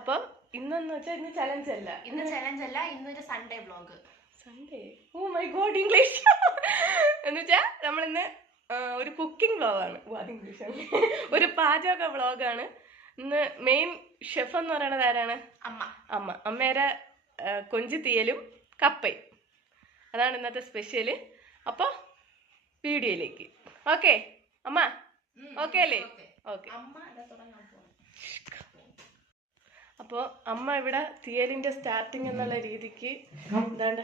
അപ്പൊ ഇന്നെന്ന് വെച്ചാൽ ഇന്ന് ചലഞ്ച് അല്ല. ഇന്ന് ചലഞ്ച് അല്ല ഇന്നൊരു Sunday vlog Sunday oh my God English എന്ന് വെച്ചാ നമ്മൾ ഇന്ന് ഒരു കുക്കിംഗ് വ്ലോഗാണ് അത് ഇംഗ്ലീഷ് ഒരു പാചക വ്ലോഗാണ് ഇന്ന് മെയിൻ ഷെഫ് എന്ന് പറയുന്നത് ആരാണ്? അമ്മ. അമ്മ. അമ്മയുടെ കൊഞ്ച് തീയലും കപ്പയും. അതാണ് ഇന്നത്തെ സ്പെഷ്യൽ അപ്പോൾ വീഡിയോയിലേക്ക്. ഓക്കെ അമ്മ. ഓക്കെ അല്ലേ? ഓക്കെ അമ്മ തുടങ്ങാൻ അപ്പോൾ അമ്മ ഇവിടെ തീയലിന്റെ സ്റ്റാർട്ടിങ് എന്നുള്ള രീതിക്ക് എന്താണ്ട്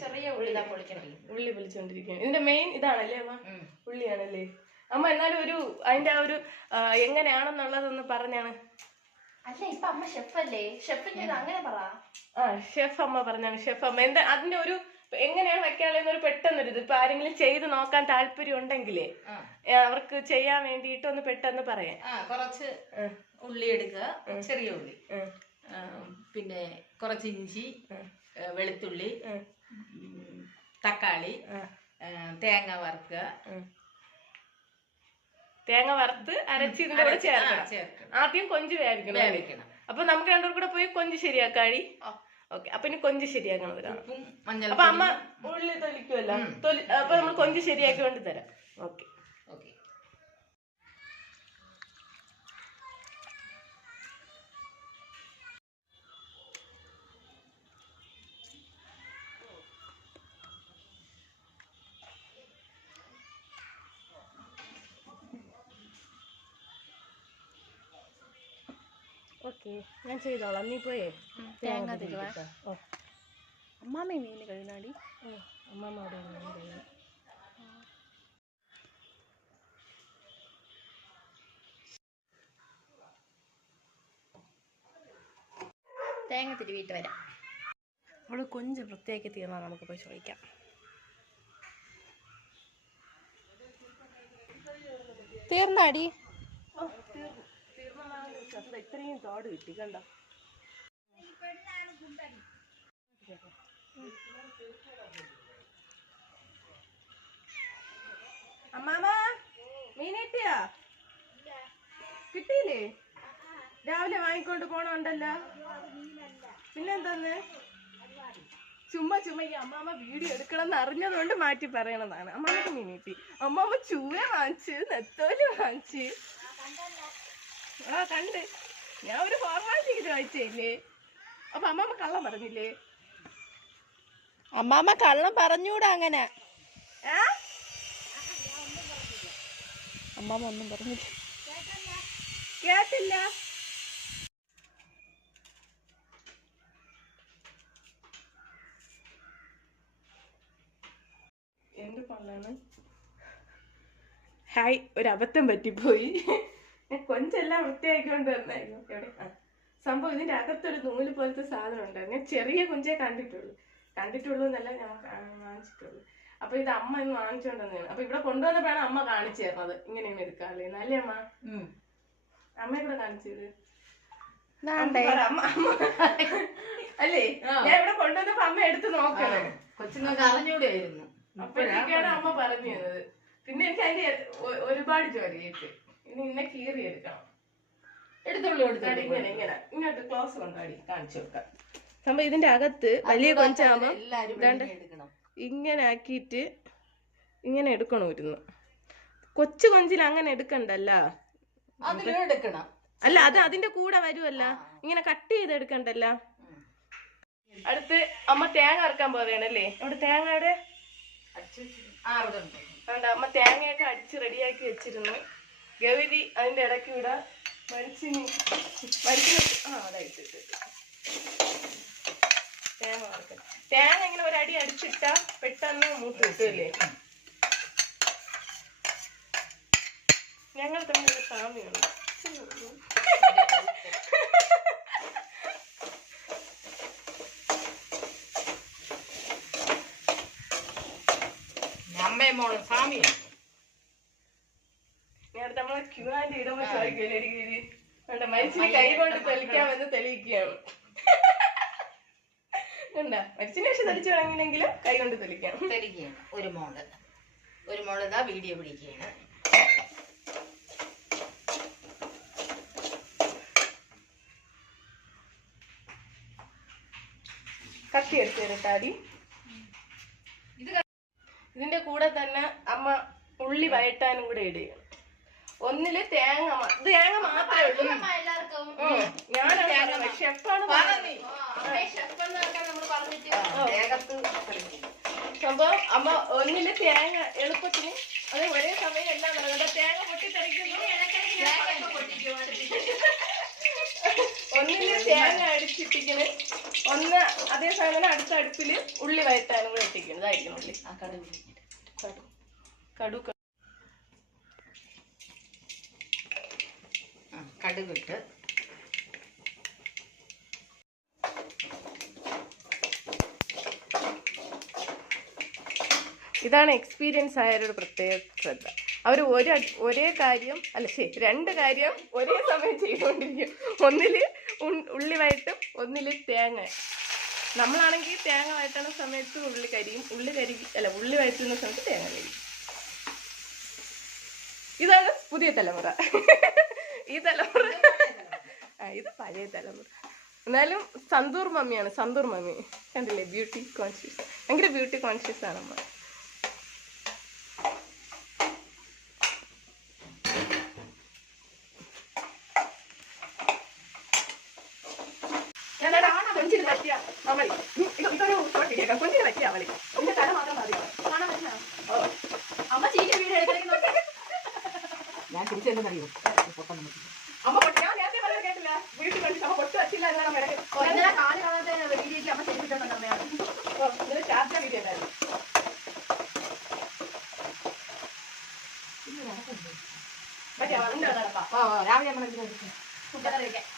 ചെറിയ ഉള്ളി ഇതാ പൊളിക്കണം ഉള്ളി പൊളിച്ചുകൊണ്ടിരിക്കുകയാണ് ഇതിന്റെ മെയിൻ ഇതാണല്ലേ അമ്മ? ഉള്ളിയാണല്ലേ? അമ്മ എന്നാലും ഒരു അതിന്റെ ആ ഒരു എങ്ങനെയാണെന്നുള്ളതൊന്ന് പറഞ്ഞാണ്. അല്ല ഇപ്പൊ അമ്മ ഷെഫ് അല്ലേ? ഷെഫിന്റെ അങ്ങനെ പറ. ആ ഷെഫ് അമ്മ പറഞ്ഞാണ്. ഷെഫ് അമ്മ. എന്താ അതിന്റെ ഒരു എങ്ങനെയാണ് വെക്കാനുള്ളതെന്ന് ഒരു പെട്ടെന്നൊരു ഇത്. ഇപ്പൊ ആരെങ്കിലും ചെയ്ത് നോക്കാൻ താല്പര്യം ഉണ്ടെങ്കിലേ അവർക്ക് ചെയ്യാൻ വേണ്ടിയിട്ട് ഒന്ന് പെട്ടെന്ന് പറയാം. ആ കുറച്ച്. ഉള്ളി എടുക്കുക. ചെറിയ ഉള്ളി. പിന്നെ കുറച്ച് ഇഞ്ചി വെളുത്തുള്ളി തക്കാളി തേങ്ങ വറുക്കുക. തേങ്ങ വറുത്ത് അരച്ച് ഇതിന്റെ കൂടെ ചേർക്കണം. ആദ്യം കൊഞ്ച് വേവിക്കണം അപ്പൊ നമുക്ക് രണ്ടുപേർ കൂടെ പോയി കൊഞ്ച് ശരിയാക്കാഴി ഓക്കെ. അപ്പൊ ഇനി കൊഞ്ച് ശരിയാക്കണം ഒരാൾ ഉപ്പും മഞ്ഞൾ അപ്പൊ അമ്മ ഉള്ളി തൊലിക്കുമല്ലോ തൊലി അപ്പൊ നമ്മൾ കൊഞ്ച് ശരിയാക്കി കൊണ്ട് തരാം. ഓക്കെ. ഓക്കെ ഞാൻ ചെയ്തോളാം. നീ പോയേ. തേങ്ങ തിരുവാ. ഓ. അമ്മാമ്മ മീൻ കഴിയുന്നാടി ഓ അമ്മമ്മ അവിടെ കഴിയും. തേങ്ങ തിരുവിയിട്ട് വരാം. അവൾ കൊഞ്ച് വൃത്തിയാക്കി തീർന്നാൽ നമുക്ക് പോയി ചോദിക്കാം. തീർന്നാടി? ഇത്രയും തോട് കിട്ടി കണ്ടോ? അമ്മാമ മീൻ കിട്ടിയോ? കിട്ടിയില്ലേ? രാവിലെ വാങ്ങിക്കൊണ്ട് പോണോണ്ടല്ലോ പിന്നെന്താന്ന്? ചുമ്മാ ചുമ്മാ ഈ അമ്മാമ്മ വീഡിയോ എടുക്കണം എന്ന് അറിഞ്ഞതുകൊണ്ട് മാറ്റി പറയണതാണ്. അമ്മാമ്മക്ക് മീൻ കിട്ടി. അമ്മാമ്മ ചൂര വാങ്ങിച്ച് നെത്തോൽ വാങ്ങിച്ച്. ആ കണ്ട്. ഞാൻ ഒരു ഫോർമാലിറ്റിക്ക് ചോദിച്ചില്ലേ അപ്പൊ അമ്മാമ്മ കള്ളം പറഞ്ഞില്ലേ? അമ്മാമ്മ കള്ളം പറഞ്ഞൂടാ അങ്ങനെ. അമ്മാമ്മ ഒന്നും പറഞ്ഞില്ല. കേട്ടില്ല. എന്ത് പള്ളാണ് ഹായ് ഒരു അബദ്ധം പറ്റിപ്പോയി. ഞാൻ കൊഞ്ചെല്ലാം വൃത്തിയാക്കിക്കൊണ്ട് വന്നായിരുന്നു എവിടെ? ആ. സംഭവം ഇതിന്റെ അകത്തൊരു നൂൽ പോലത്തെ സാധനം ഉണ്ടായിരുന്നു. ഞാൻ ചെറിയ കൊഞ്ചേ കണ്ടിട്ടുള്ളൂ. കണ്ടിട്ടുള്ളൂ എന്നല്ല ഞാൻ വാങ്ങിച്ചിട്ടുള്ളൂ. അപ്പൊ ഇത് അമ്മ ഇന്ന് വാങ്ങിച്ചുകൊണ്ട് വന്നതാണ് അപ്പൊ ഇവിടെ കൊണ്ടുവന്നപ്പോഴാണ് അമ്മ കാണിച്ചു തരുന്നത്. ഇങ്ങനെയാണ് എടുക്കാറില്ല അല്ലേ? അമ്മ? അമ്മയെ കൂടെ കാണിച്ചത്. അല്ലേ? ഞാൻ ഇവിടെ കൊണ്ടുവന്നപ്പോ അമ്മ എടുത്ത് നോക്കണം. കൊച്ചുങ്ങൾക്ക് അറിഞ്ഞൂടെയായിരുന്നു. അപ്പോഴത്തേക്കാണ് അമ്മ പറഞ്ഞു തന്നത്. പിന്നെ എനിക്ക് അതിന്റെ ഒരുപാട് ജോലി കിട്ടി ഇനി ഇന്നെ കീറി എടുക്കണം എടുത്തോളൂ അടി എടുത്തോളൂ ഇങ്ങനെ ഇങ്ങനെ. ഇങ്ങോട്ട് ക്ലോസ് കൊണ്ടാടി കാണിച്ചു കൊടുക്കാം. സംഭവം ഇതിന്റെ അകത്ത് വലിയ കൊഞ്ചാകുമ്പോ എല്ലാരും എടുക്കണം. ഇങ്ങനെ ആക്കിയിട്ട് ഇങ്ങനെ എടുക്കണം ഇരുന്ന്. കൊച്ചു കൊഞ്ചിൽ അങ്ങനെ എടുക്കണ്ടല്ല? അല്ല അത് അതിന്റെ കൂടെ വരുമല്ല ഇങ്ങനെ കട്ട് ചെയ്ത് എടുക്കണ്ടല്ല? അടുത്ത് അമ്മ തേങ്ങ അറക്കാൻ പോവുകയാണല്ലേ അവിടെ തേങ്ങ അവിടെ? അടിച്ച് വെച്ചിരുന്നു. ആ അവിടെ ഉണ്ട്. അതുകൊണ്ട് അമ്മ തേങ്ങയൊക്കെ അടിച്ച് റെഡിയാക്കി വെച്ചിരുന്നു. ഗൗരി അതിന്റെ ഇടയ്ക്ക് ഇവിടെ മരിച്ചിനി. മരിച്ചിന് ആ അതായിട്ട്. തേങ്ങ വറുക്കാൻ തേങ്ങ ഇങ്ങനെ ഒരടി അടിച്ചിട്ടാ പെട്ടെന്ന് മൂത്ത് കിട്ടുമല്ലേ ഞങ്ങൾ തമ്മിൽ സാമ്യമാണ് സാമ്യം നമ്മളെ ക്യൂ ആൻഡ് ഇടുമ്പോൾ ചോദിക്കില്ല എനിക്ക് വേണ്ട മരിച്ചിനെ കൈ കൊണ്ട്? തെളിക്കാമെന്ന് തെളിയിക്കുകയാണ്. ഉണ്ട മരിച്ചിനെ പക്ഷെ തെളിച്ചു തുടങ്ങിയില്ലെങ്കിലും കൈ കൊണ്ട് തെളിക്കാം. തെളിക്കുകയാണ്. ഒരു മോൾ. ഒരു മോൾ ഇതാ വീഡിയോ പിടിക്കുകയാണ്. കത്തി എടുത്ത് ഇതിന്റെ കൂടെ തന്നെ അമ്മ ഉള്ളി വയറ്റാനും കൂടെ ഇടുകയാണ്. ഒന്നിൽ തേങ്ങ തേങ്ങ മാത്രമേ ഉള്ളൂ. ഞാനാണ് സംഭവം അമ്മ ഒന്നിൽ തേങ്ങ എളുപ്പത്തിന് അത് ഒരേ സമയം എല്ലാം നടക്കുന്നത് തേങ്ങ പൊട്ടിത്തെറിക്കുന്നു ഒന്നിൽ തേങ്ങ അടിച്ചിട്ടിക്കണ് ഒന്ന് അതേ സാധനം അടുത്ത അടുപ്പിൽ ഉള്ളി വയറ്റാനും കൂടെ ഇട്ടിരിക്കുന്നത് അതായിരിക്കും ഉള്ളി. കടുക കടുകിട്ട്. ഇതാണ് എക്സ്പീരിയൻസ് ആയവരുടെ പ്രത്യേക ശ്രദ്ധ. അവർ ഒരു ഒരേ കാര്യം അല്ല ശരി രണ്ട് കാര്യം ഒരേ സമയം ചെയ്തുകൊണ്ടിരിക്കും. ഒന്നിൽ ഉള്ളി വയറ്റും ഒന്നിൽ തേങ്ങ. നമ്മളാണെങ്കിൽ തേങ്ങ വഴറ്റുന്ന സമയത്ത് ഉള്ളി കരിയും ഉള്ളി കരി അല്ല ഉള്ളി വയറ്റുന്ന സമയത്ത് തേങ്ങ കരിയും. ഇതാണ് പുതിയ തലമുറ. ഈ തലമുറ. ഇത് പഴയ തലമുറ. എന്നാലും സന്തൂർ മമ്മിയാണ് സന്തൂർ മമ്മി. കണ്ടില്ലേ? ബ്യൂട്ടി കോൺഷ്യസ് ഭയങ്കര ബ്യൂട്ടി കോൺഷ്യസ് ആണ് അമ്മ. ഞാൻ തിരിച്ചെന്തെന്നറിയോ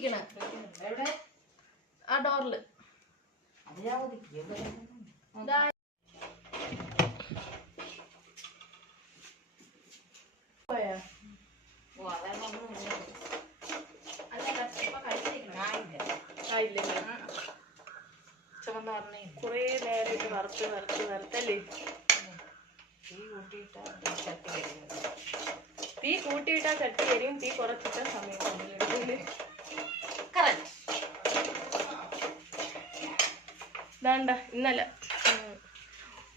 ಈಗಿನ ಆ doll.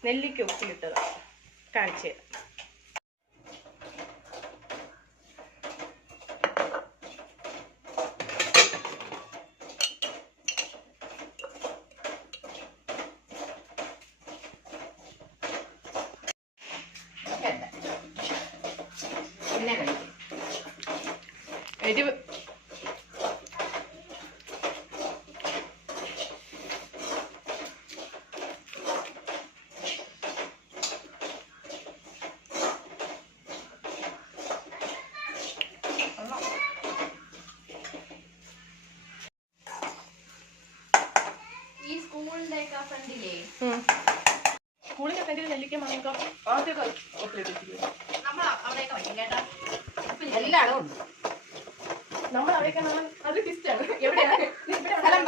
നെല്ലിക്ക ഉപ്പിലിട്ടത് കാണിച്ചു തരാം. സ്കൂളിൽ നെല്ലിക്ക മാങ്ങ നമ്മൾ നമ്മൾ പറ പറ.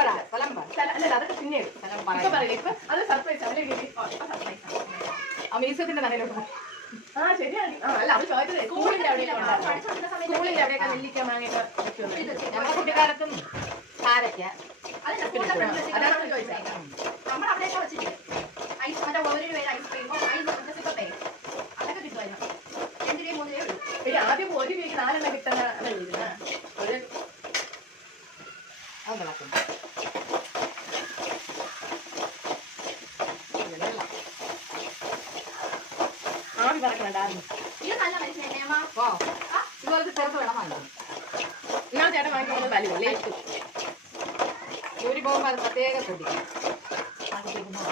സർപ്രൈസ് സർപ്രൈസ് ആ. ആ. ശരിയാണ്. അല്ല അവർ നെല്ലിക്ക കുട്ടിക്കാലത്തും കാരക്ക അതാണ് ചോദിച്ചത്. നമ്മൾ അവിടെയൊക്കെ വെച്ചിട്ട് ഐസ് മറ്റേ ഒരു പേര് ഐസ് മറ്റേ സിപ്പത്തെ അതൊക്കെ കിട്ടുമായിരുന്നു. രണ്ട് രൂപ മൂന്ന് രൂപ ഉള്ളൂ ആദ്യം ഒരു വീക്ക് നാലെണ്ണം കിട്ടുന്ന ഒരു അത് നടക്കും. ആവി പറക്കണ്ടായിരുന്നു ഇത് നല്ല മനുഷ്യനെ അമ്മ ഓ ഇതുപോലത്തെ ചെറുത്ത് വേണം വാങ്ങിക്കും എന്നാ ചേട്ടൻ വാങ്ങിക്കുന്നത് തലുവല്ലേ ജോലി പോകുമ്പോൾ അത് പ്രത്യേകം ശ്രദ്ധിക്കും അത് ചെയ്യുമ്പോൾ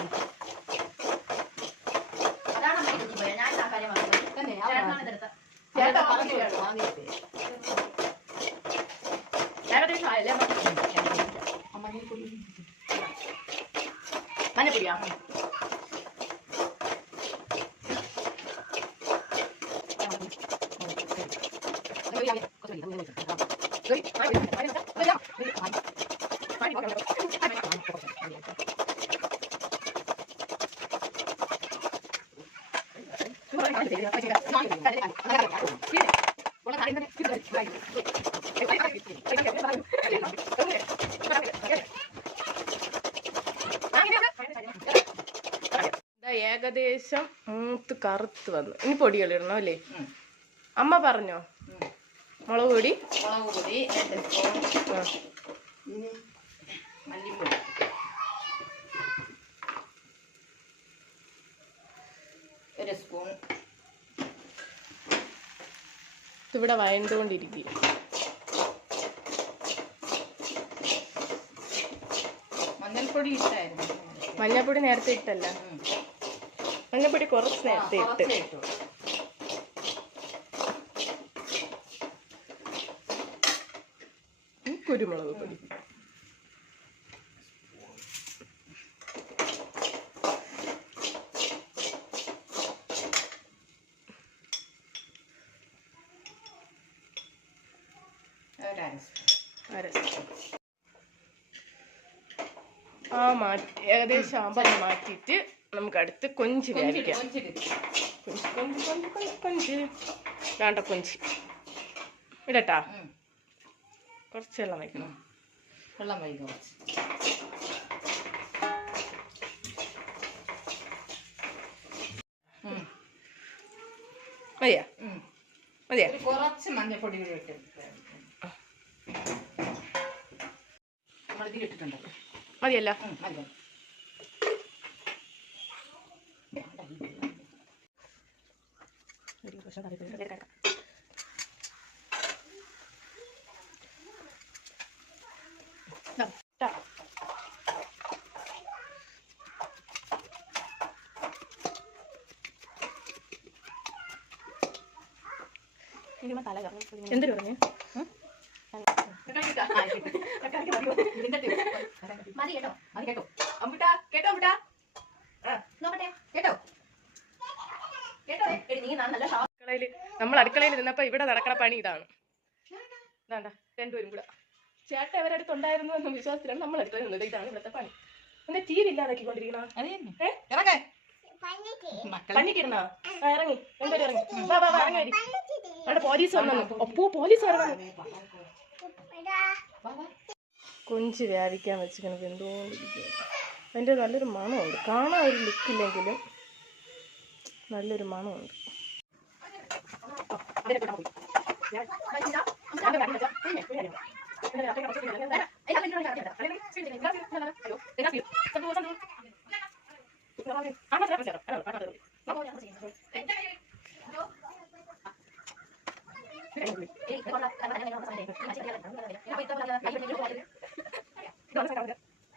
അതാണ് അമ്മ കുഞ്ഞി പോയത് ഞാൻ ആ കാര്യം പറഞ്ഞത് തന്നെ ചേട്ടനാണ് ഇതെടുത്തത് ചേട്ടാ പറഞ്ഞു പറഞ്ഞു വാങ്ങിയിട്ട് ചേട്ടൻ ചായല്ലേ അമ്മ നീ കുടി മഞ്ഞപ്പൊടിയാ ഇതാ ഏകദേശം മൂത്ത് കറുത്ത് വന്നു. ഇനി പൊടികൾ ഇടണം അല്ലേ? അമ്മ പറഞ്ഞോ? മുളക് പൊടി? മുളക് പൊടി രണ്ട് സ്പൂൺ ആ. ഇനി മല്ലിപ്പൊടി ഒരു സ്പൂൺ ഇതിവിടെ വയണ്ടുകൊണ്ടിരിക്കും മഞ്ഞൾപ്പൊടി ഇട്ടായിരുന്നു. മഞ്ഞൾപ്പൊടി നേരത്തെ ഇട്ടല്ല. മഞ്ഞൾപ്പൊടി കുറച്ച് നേരത്തെ ഇട്ട്. കുരുമുളക് പൊടി ഒരു അര സ്പൂൺ. അര ആ മാറ്റി ഏകദേശം ആകുമ്പോൾ അത് മാറ്റിയിട്ട് നമുക്ക് അടുത്ത് കൊഞ്ച് വേവിക്കാം കൊഞ്ച് കൊഞ്ച് കൊഞ്ച് കൊഞ്ച്. വേണ്ട കൊഞ്ച്. ഇടട്ടാ. കുറച്ച് വെള്ളം വയ്ക്കണം. വെള്ളം വയ്ക്കണം. മതിയാ. മതിയാ? കുറച്ച് മഞ്ഞപ്പൊടി കൂടി ഇട്ട് നമ്മൾ ഇതിലിട്ടിട്ടുണ്ട് മതിയല്ല ഉം, മതി ട്ടാ. എന്തൊരു പറഞ്ഞു ഇതിന്റെ tip. മതി കേട്ടോ അത് കേട്ടോ അമ്പുട്ടാ കേട്ടോ അമ്പുട്ടാ നോക്കട്ടെ കേട്ടോ കേട്ടോ എടി നീ നാളെ നല്ല ഷാ അടുക്കളയിൽ നമ്മൾ അടുക്കളയിൽ നിന്നപ്പോ ഇവിടെ നടക്കണ പണി ഇതാണ്. ഇതാണ്ട രണ്ടുപേരും കൂടെ. ചേട്ടൻ അവരുടെ അടുത്തുണ്ടായിരുന്നു എന്ന വിശ്വാസത്തിലാണ് നമ്മൾ അടുക്കളയിൽ നിന്നത്. ഇതാണ് ഇവിടുത്തെ പണി. എന്താ ടി വി ഇല്ലാതാക്കിക്കൊണ്ടിരിക്കണ? ഇറങ്ങേ. ഇറങ്ങി. രണ്ടുപേരും ഇറങ്ങി. വാ വാ വാ ഇറങ്ങി അവിടെ പോലീസ് വന്നു. ഒപ്പോ പോലീസ് വരണം കൊഞ്ച് വ്യാപിക്കാൻ വെച്ചിങ്ങനെ എന്തുകൊണ്ടിരിക്കുക അതിന്റെ നല്ലൊരു മണമുണ്ട്. കാണാൻ ഒരു ലുക്കില്ലെങ്കിലും നല്ലൊരു മണമുണ്ട്.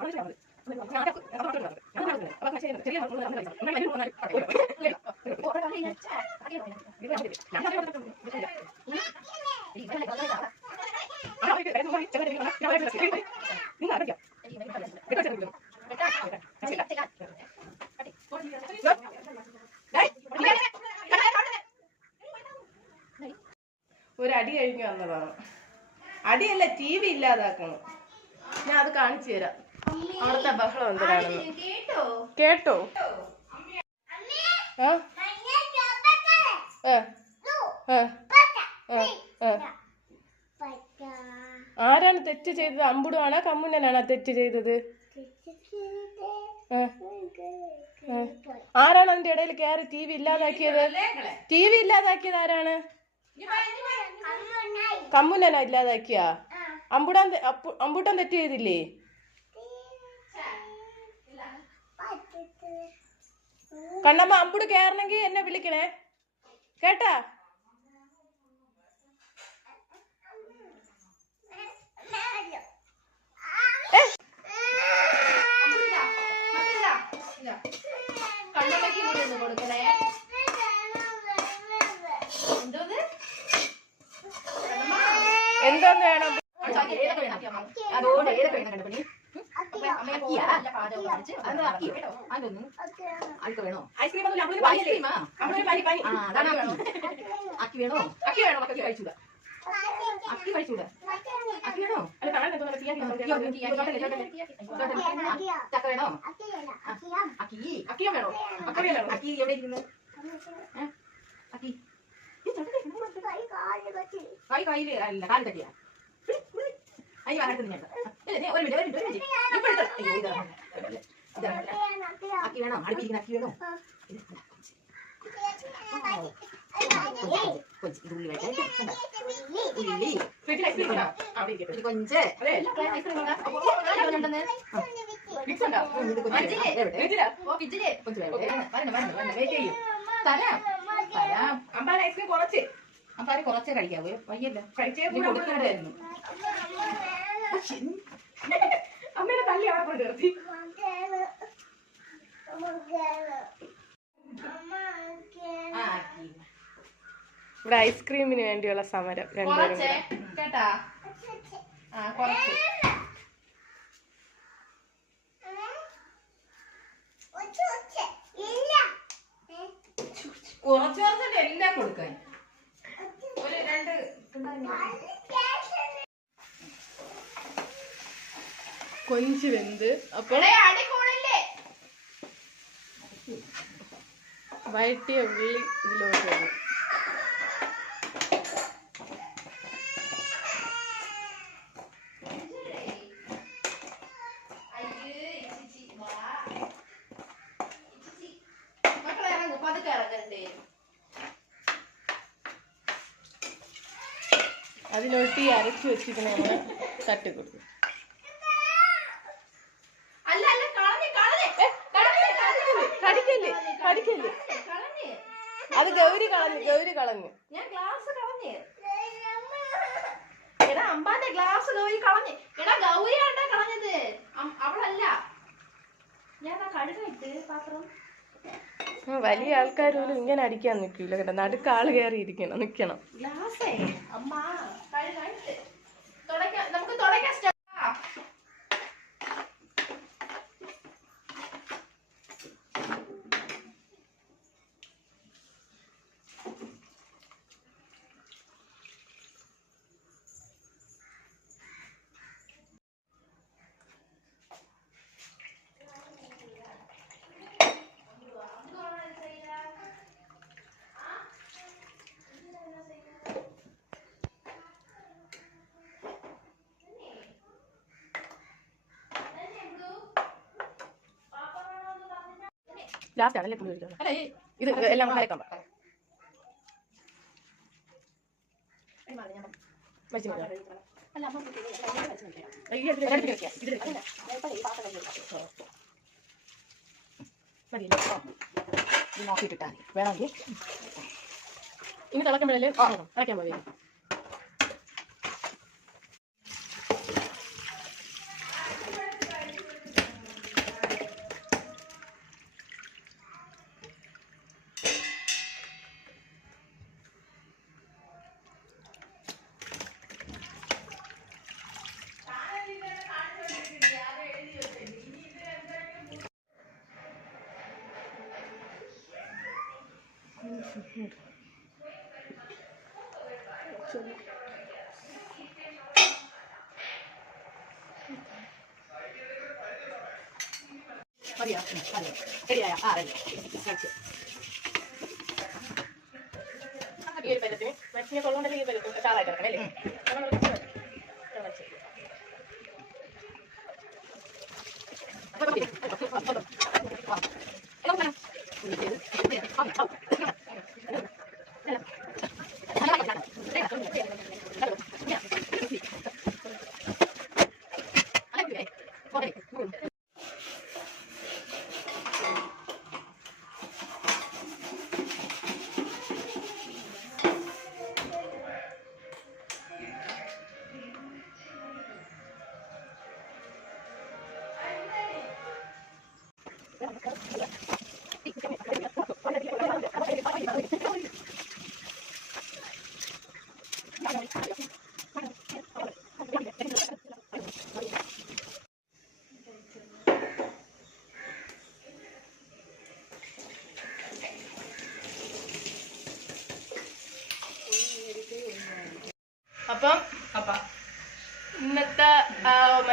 Gracias. ഒരു അടി കഴിഞ്ഞു വന്നതാണ്. അടിയല്ല ടി വി ഇല്ലാതാക്കണം. ഞാൻ അത് കാണിച്ചു തരാം. അവിടുത്തെ ബഹളം എന്തിനാണെന്ന് കേട്ടോ? ആ? ആരാണ് തെറ്റ് ചെയ്തത്? അമ്പുടുവാണോ കമ്മുന്നനാണോ തെറ്റ് ചെയ്തത്. ആരാണ് അതിന്റെ ഇടയിൽ കയറി ടി വി ഇല്ലാതാക്കിയത്? ടി വി ഇല്ലാതാക്കിയത് ആരാണ്? കമ്മുന്നനാ ഇല്ലാതാക്കിയ? അമ്പുടാൻ അമ്പൂട്ടൻ തെറ്റ് ചെയ്തില്ലേ? കണ്ണമ്മ അമ്പുട് കയറണമെങ്കിൽ എന്നെ വിളിക്കണേ. കേട്ടാ? കൊടുക്കണേ. എന്തോന്ന്? വേണം? ഏതൊക്കെ വേണം? ഏതൊക്കെ വേണം കണ്ടുപിടി അൾക്ക് വേണോ ഐസ്ക്രീം അക്കി വേണോ അക്കി വേണോ അക്കി കഴിച്ചൂടാ അക്കി കഴിച്ചൂടാ അക്കി വേണോ ചക്ക അക്കി അക്കിയോ വേണോ വേണോ അക്കി എവിടെ ഇരിക്കുന്നത് അക്കി കൈ അല്ല കാൽ തട്ടിയാ അയ്യോ അങ്ങനെ ഞാൻ ഒരു മിനിറ്റ് ഒരു മിനിറ്റ് ഒരു മിനിറ്റ്. ഇപ്പൊ അയ്യോ ഇതാണ് ഇതാണ് അക്കി വേണോ? അടുപ്പിരിക്കുന്ന അക്കി വേണോ? കൊഞ്ച് ഉള്ളി വെച്ചാൽ ഉള്ളി. ഒരു കൊഞ്ച്. തരാം. തരാം. അമ്പാൻ ഐസ്ക്രീം കുറച്ച്. അപ്പാര് കുറച്ചേ കഴിക്കാവൂ. വയ്യല്ല. കഴിച്ചേ കൊടുക്കണ്ടായിരുന്നു അമ്മേനെ തല്ലി അവിടെ കൊണ്ട് നിർത്തി. ഇവിടെ ഐസ്ക്രീമിന് വേണ്ടിയുള്ള സമരം രണ്ടുപേരും കേട്ടാ? ആ കുറച്ച്. കുറച്ച് എല്ലാം കൊടുക്കാൻ. ഒരു രണ്ട് കൊഞ്ച് വെന്ത്. അപ്പൊ വയറ്റിയ ഉള്ളി ഇതിലോട്ട് വരും അതിലോട്ട് ഈ അരച്ചു വെച്ചിട്ട് നമ്മൾ തട്ടി കൊടുക്കും അല്ല അല്ല കളഞ്ഞ് കളഞ്ഞ് കളഞ്ഞ് കടിക്കല്ലേ കടിക്കല്ലേ കളഞ്ഞ് അത് ഗൗരി കളഞ്ഞു ഗൗരി കളഞ്ഞു ഞാൻ ഗ്ലാസ് കളഞ്ഞ് ഗ്ലാസ് ഗൗരി കളഞ്ഞ്. എടാ ഗൗരിയാണ്ടാ കളഞ്ഞത്. അവളല്ല. ഞാൻ ആ കഴുകിട്ട് പാത്രം. വലിയ ആൾക്കാർ പോലും ഇങ്ങനെ അടിക്കാൻ നിൽക്കില്ല കേട്ടോ. നടുക്ക് ആൾ കയറി ഇരിക്കണം നിക്കണം. ഗ്ലാസേ. അമ്മ കഴുകായിട്ട് ലാസ്റ്റ് ആണല്ലേ പുളി ഒഴിക്കുന്നത് ഇത് എല്ലാം കൂടെ അരക്കാൻ പറ വലിച്ച് മതി. വേണമെങ്കിൽ. ഇനി തിളക്കുമ്പോഴല്ലേ അരയ്ക്കാൻ പോയി. മതിയോ റെഡിയായോ ആ റെഡി ഈ ഒരു പരത്തിന് മനുഷ്യനെ കൊള്ളുകൊണ്ടല്ലേ ഈ പരത്തിന് ചാറായിട്ട് ഇറക്കണം അല്ലേ.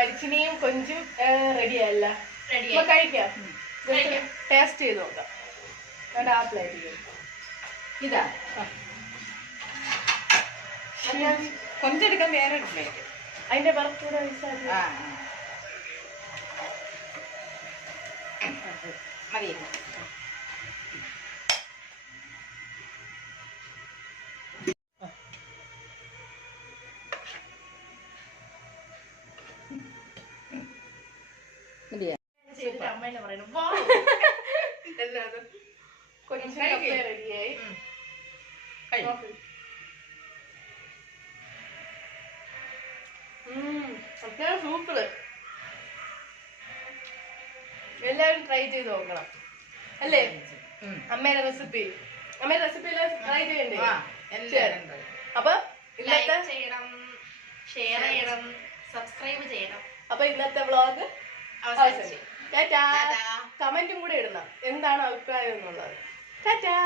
മരിച്ചിനിയും കൊഞ്ചും റെഡിയല്ല. കഴിക്കാം. ടേസ്റ്റ് ചെയ്ത് നോക്കാം. എന്നിട്ട് ആ. പ്ലേറ്റ് ഇതാ കൊഞ്ചെടുക്കാൻ വേറെ ഒരു പ്ലേറ്റ് അതിന്റെ പുറത്തൂടെ ഒഴിച്ചാൽ കപ്പ റെഡിയായി. അത്യാവശ്യം സൂപ്പർ എല്ലാവരും ട്രൈ ചെയ്ത് നോക്കണം. അല്ലേ? അമ്മേടെ അമ്മയുടെ റെസിപ്പി അമ്മയുടെ റെസിപ്പി എല്ലാം ട്രൈ ചെയ്യണ്ടേ. അപ്പൊ ഇന്നത്തെ ചെയ്യണം ഷെയർ ചെയ്യണം സബ്സ്ക്രൈബ് ചെയ്യണം. അപ്പൊ ഇന്നത്തെ വ്ളോഗ് അവസാനിച്ചു. ടാറ്റാ. കമന്റും കൂടെ ഇടണം. എന്താണ് അഭിപ്രായം എന്നുള്ളത്? ടാറ്റാ